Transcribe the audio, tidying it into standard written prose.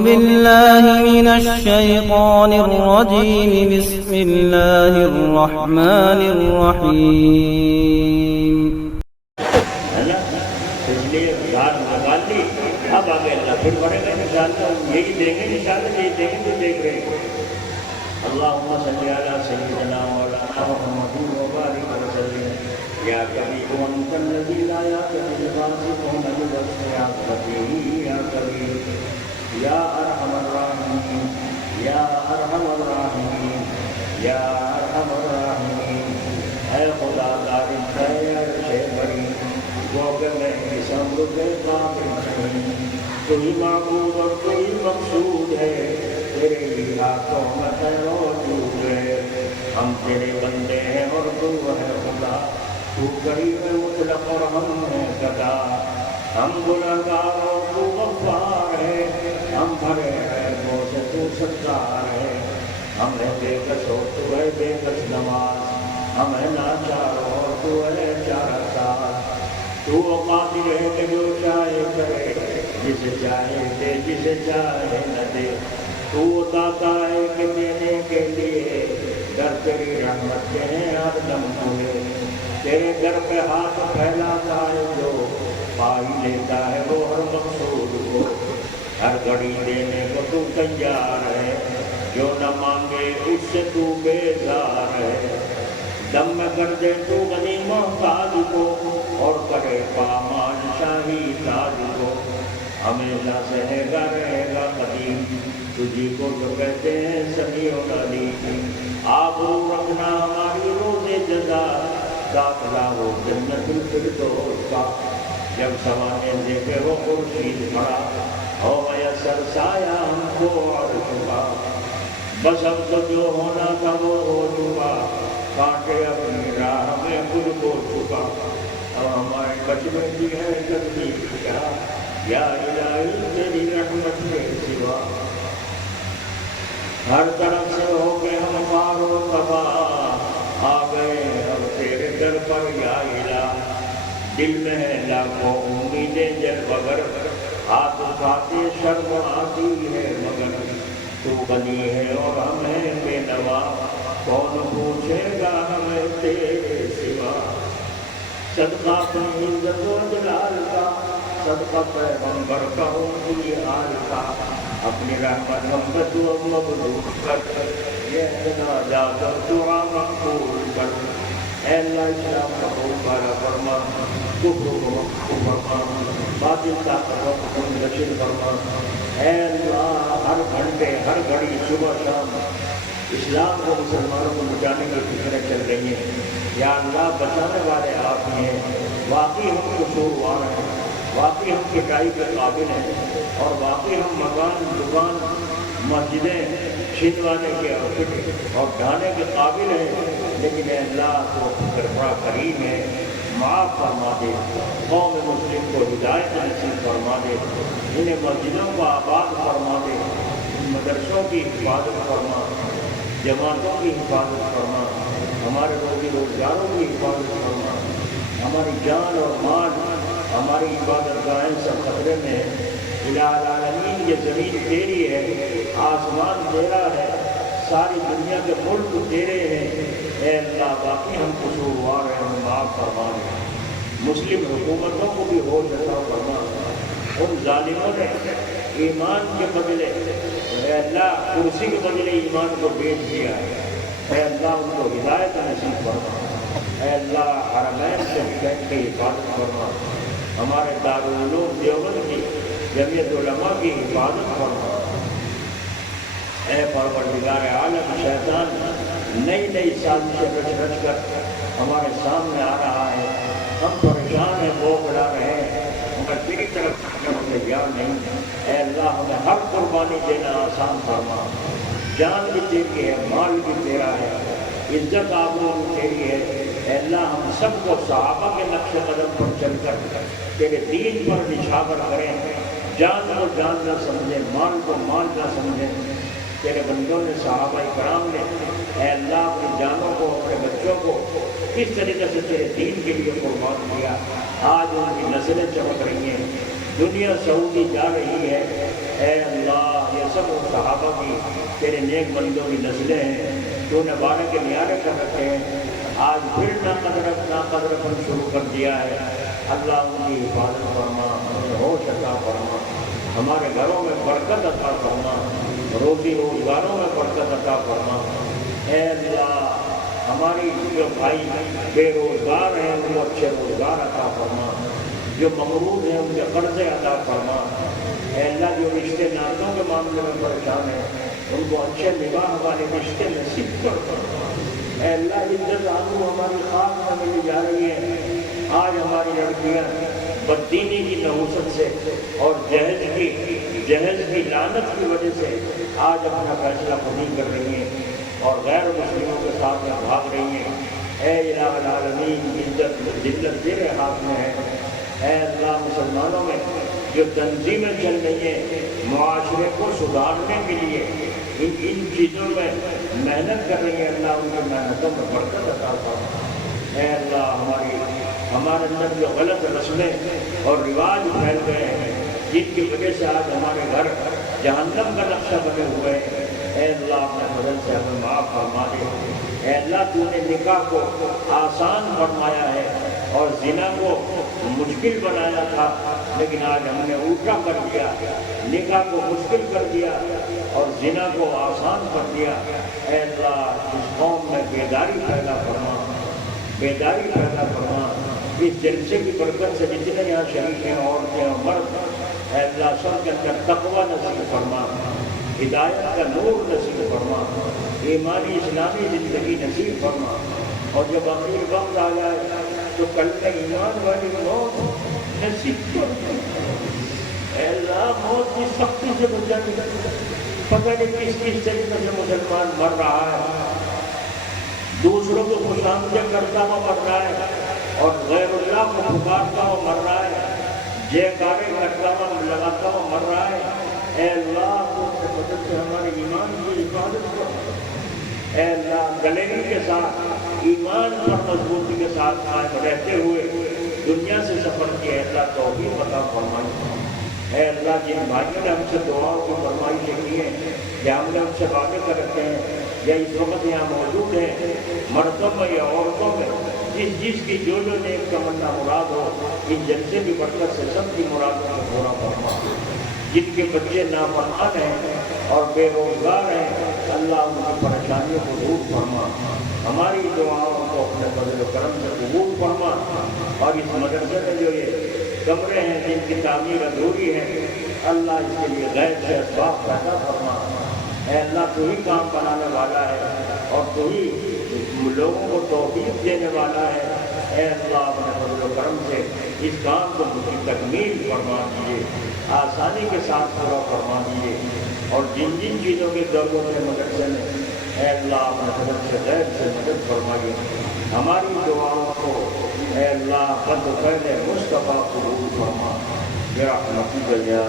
بالله من الشيطان الرجيم بسم الله الرحمن الرحيم اب آگے اللہ پھر بڑھے گا انشاءاللہ یہی دیں گے انشاءاللہ یہی دیں گے تو دیکھ رہے ہیں اللہم صلی علی سیدنا مولانا محمد وبارک وسلم یا کبیر انت الذی لا یأتی الغاصبون بواسطته یا کبیر یا ارحم الراحمین یا ارحم الراحمین یا ارحم الراحمین اے خدا دار عرش بری جو کہ میں قسم کے قابل نہیں کوئی معبود اور کوئی مقصود ہے تیرے ہی ہاتھوں میں خیر وجود ہے ہم تیرے بندے ہیں اور تو ہے خدا تو قریب مطلق اور ہم ہیں گدا ہم گنہگار اور تو غفار ہے ہم بھرے عیبوں سے تو ستار ہے ہم ہے بے کس اور تو ہے بے کس نواز ہم ہے ناچار اور تو ہے چارہ ساز تو قادر ہے کہ جو چاہے کرے جسے چاہے دے جسے چاہے نہ دے تو داتا ہے کہ دینے کے لیے در تیری رحمت کے ہیں ہر دم ہوئے تیرے در پہ ہاتھ پھیلاتا ہے جو پائی لیتا ہے وہ ہر مقصود کو ہر گھڑی دینے کو تو تیار ہے جو نہ مانگے اس سے تو بیزار ہے دم میں کر دے تو غنی محتاج کو اور کرے پامال شاہی تاج کو ہمیشہ سہے گا رہے گا قدیم تجھی کو جو کہتے ہیں سمیع العلیم آبرو رکھنا ہماری روز جزا داخلہ ہو جنت الفردوس کا جب سوانے دیکھے وہ خورشید کھڑا ہو میسر سایہ ہم کو عرش کا بس اب تو جو ہونا تھا وہ ہو چکا کانٹے اپنی راہ میں خود کو چکا اب ہمارے بچپن کی ہے تکلیف کیا یا الہی تیری رحمت کے سوا ہر طرف سے ہو کے ہم پار و تباہ آ گئے اب تیرے در پر یا الہ دل میں ہے لاکھوں امیدیں جل بگر ہاتھ اٹھاتے شرم آتی ہے مگر تو غنی ہے اور ہم ہیں بے نوا کون پوچھے گا ہمیں تیرے سوا صدقہ اپنی عزت و جلال کا صدقہ پیغمبر کا ان کی حال کا اپنی رحمت ہم پہ تو مبلوغ کر یہ نادا کر دعا مقبول کر اے اللہ اسلام قبول فرما کفر کو مقبول فرما باطل طاقت کو نشر فرما اے اللہ ہر گھنٹے ہر گھڑی صبح شام اسلام کو مسلمانوں کو بچانے کی فکریں چل رہی ہیں یا اللہ بچانے والے آپ ہیں واقعی ہم قصوروار ہیں واقعی ہم پٹائی کے قابل ہیں اور واقعی ہم مکان دکان مسجدیں چھینوانے کے اور ڈھانے کے قابل ہیں لیکن اے اللہ کو فکر بڑا کریم ہے معاف فرما دے قوم مسلم کو ہدایت نصیب فرما دے انہیں مسجدوں کو آباد فرما دے ان مدرسوں کی حفاظت فرما جماعتوں کی حفاظت فرما ہمارے روزی روزگاروں کی حفاظت فرما ہماری جان اور مال ہماری عبادت گاہیں سب خطرے میں ہے الہ العالمین یہ زمین تیری ہے آسمان تیرا ہے ساری دنیا کے ملک تیرے ہیں اے اللہ باقی ہم قصوروار ہیں ہم معاف فرما دیں مسلم حکومتوں کو بھی ہوش عطا فرما ان ظالموں نے ایمان کے بدلے اے اللہ کرسی کے بدلے ایمان کو بیچ دیا ہے اے اللہ ان کو ہدایت نصیب فرما اے اللہ حرمین سے بیٹھ کے حفاظت فرما ہمارے دارالعلوم دیوبند کی جمعیت علماء کی حفاظت فرما اے پروردگار عالم شیطان نئی نئی سازشیں رچ رچ کر ہمارے سامنے آ رہا ہے ہم پریشان ہیں وہ بڑھا رہے ہیں مگر تیری طرف ہم تیار نہیں اے اللہ ہمیں ہر قربانی دینا آسان فرما جان بھی تیری ہے مال بھی تیرا ہے عزت آبرو بھی تیری ہے اے اللہ ہم سب کو صحابہ کے نقش قدم پر چل کر تیرے دین پر نشاور کریں جان کو جان نہ سمجھیں مال کو مال نہ سمجھیں تیرے بندوں نے صحابہ کرام نے اے اللہ اپنی جانوں کو اپنے بچوں کو کس طریقے سے تیرے دین کے لیے قربان کیا آج ان کی نسلیں چمک رہی ہیں دنیا سعودی جا رہی ہے اے اللہ قاسم و صحابہ کی تیرے نیک بندوں کی نسلیں ہیں، تو نے بارہ کے نیارے کر رکھے ہیں، آج پھر ناقدر پر شروع کر دیا ہے۔ اللہ ان کی حفاظت فرما، انہیں ہوش عطا فرما، ہمارے گھروں میں برکت عطا فرما، روزی روزگاروں میں برکت عطا فرما۔ اے اللہ ہماری جو بھائی بے روزگار ہیں ان کو اچھے روزگار عطا فرما، جو مقروض ہیں ان کے قرضے عطا فرما۔ اے اللہ جو رشتے ناتوں کے معاملے میں پریشان ہیں ان کو اچھے نباہ والے رشتے نصیب کر فرما۔ اے اللہ عزت آنکھوں ہماری خاک میں ملی جا رہی ہے، آج ہماری لڑکیاں بددینی کی نحوست سے اور جہیز کی لعنت کی وجہ سے آج اپنا فیصلہ خود ہی کر رہی ہیں اور غیر مسلموں کے ساتھ میں بھاگ رہی ہیں۔ اے الہ العالمین عزت ذلت تیرے ہاتھ میں ہے۔ اے اللہ مسلمانوں میں جو تنظیمیں چل رہی ہیں معاشرے کو سدھارنے کے لیے ان چیزوں میں محنت کر رہی ہیں، اللہ ان کی محنتوں میں برکت عطا فرما۔ اے اللہ ہمارے اندر جو غلط رسمیں اور رواج پھیل گئے ہیں جن کی وجہ سے آج ہمارے گھر جہنم کا نقشہ بنے ہوئے ہیں، اے اللہ اپنے فضل سے ہمیں معاف فرما دے۔ اے اللہ تو نے نکاح کو آسان فرمایا ہے اور زنا کو مشکل بنایا تھا، لیکن آج ہم نے الٹا کر دیا، نکاح کو مشکل کر دیا اور زنا کو آسان کر دیا۔ اے اللہ اس قوم میں بیداری پیدا فرما، بیداری پیدا فرما۔ اس جلسے کی برکت سے جتنے یہاں شریک ہیں عورتیں اور مرد، اے اللہ سب کے اندر تقوی نصیب فرما، ہدایت کا نور نصیب فرما، ایمانی اسلامی زندگی نصیب فرما، اور جب آخری وقت آ جائے تو کلمہ ایمان والی موت نصیب فرما۔ اے اللہ موت کی سختی سے بچانے، پتہ نہیں کس طریقے سے مسلمان مر رہا ہے، دوسروں کو خوش آمدید کرتا ہوا مر رہا ہے اور غیر اللہ کو پکارتا ہوا مر رہا ہے، جے کارے کرتا ہوا لگاتا ہوا مر رہا ہے۔ اے اللہ تو اپنے فضل سے ہمارے ایمان کی حفاظت کر۔ اے اللہ دلیری کے ساتھ ایمان پر مضبوطی کے ساتھ قائم رہتے ہوئے دنیا سے سفر کیا، اللہ توفیق عطا فرمائے۔ اے اللہ جن بھائیوں نے ہم سے دعاؤں کی فرمائشیں کی ہیں یا ہم نے ان سے وعدے کر رکھے ہیں یا اس وقت یہاں موجود ہیں، مردوں میں یا عورتوں میں، جس کی جو نیک تمنا مراد ہو، ان جلسے کی برکت سے سب کی مرادوں کو پورا فرما۔ جن کے بچے نافرمان ہیں اور بے روزگار ہیں، اللہ ان کی پریشانیوں کو دور فرما، ہماری دعاؤں کو اپنے فضل و کرم سے قبول فرما، اور اس مدرسے میں جو یہ کمرے ہیں جن کی تعمیر ادھوری ہے، اللہ اس کے لیے غیر سے اسباب پیدا فرما۔ اے اللہ تو ہی کام بنانے والا ہے اور تو ہی لوگوں کو توفیق دینے والا ہے۔ اے اللہ اپنے فضل و کرم سے اس کام کو مجھے تکمیل فرما دیجیے، آسانی کے ساتھ پورا فرما دیجیے، اور جن چیزوں کی ضرورت ہے مدرسے میں، اے اللہ اپنے فضل سے غیر سے مدد فرمائیے۔ ہماری دعاؤں کو اے اللہ قد پہلے مصطفیٰ قبول فرما، برحمتک یا